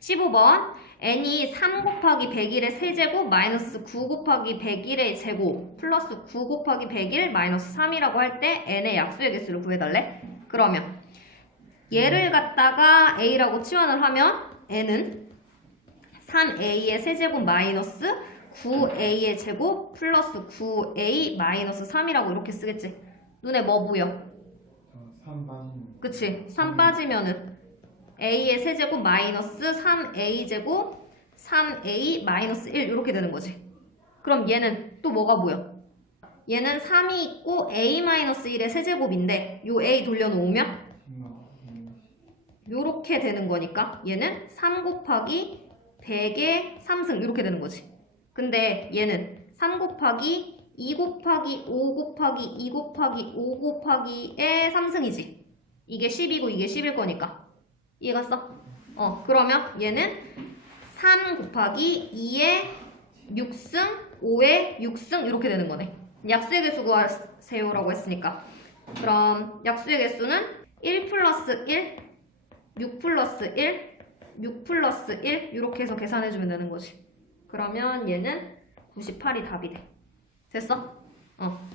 15번 n이 3 곱하기 101의 세제곱 마이너스 9 곱하기 101의 제곱 플러스 9 곱하기 101 마이너스 3이라고 할 때 n의 약수의 개수를 구해달래? 그러면 얘를 갖다가 a라고 치환을 하면 n은 3a의 세제곱 마이너스 9a의 제곱 플러스 9a 마이너스 3이라고 이렇게 쓰겠지. 눈에 뭐 보여? 어, 3 빠지는 그치? 3 빠지면은 a의 세제곱 마이너스 3a 제곱 3a 마이너스 1 이렇게 되는 거지. 그럼 얘는 또 뭐가 보여? 얘는 3이 있고 a 마이너스 1의 세제곱인데 요 a 돌려놓으면 요렇게 되는 거니까 얘는 3 곱하기 100의 3승 이렇게 되는 거지. 근데 얘는 3 곱하기 2 곱하기 5 곱하기 2 곱하기 5 곱하기의 3승이지. 이게 10이고 이게 10일 거니까. 이해가 갔어? 어, 그러면 얘는 3 곱하기 2의 6승, 5의 6승 이렇게 되는 거네. 약수의 개수 구하세요라고 했으니까. 그럼 약수의 개수는 1 플러스 1, 6 플러스 1, 6 플러스 1 이렇게 해서 계산해주면 되는 거지. 그러면 얘는 98이 답이 돼. 됐어? 어.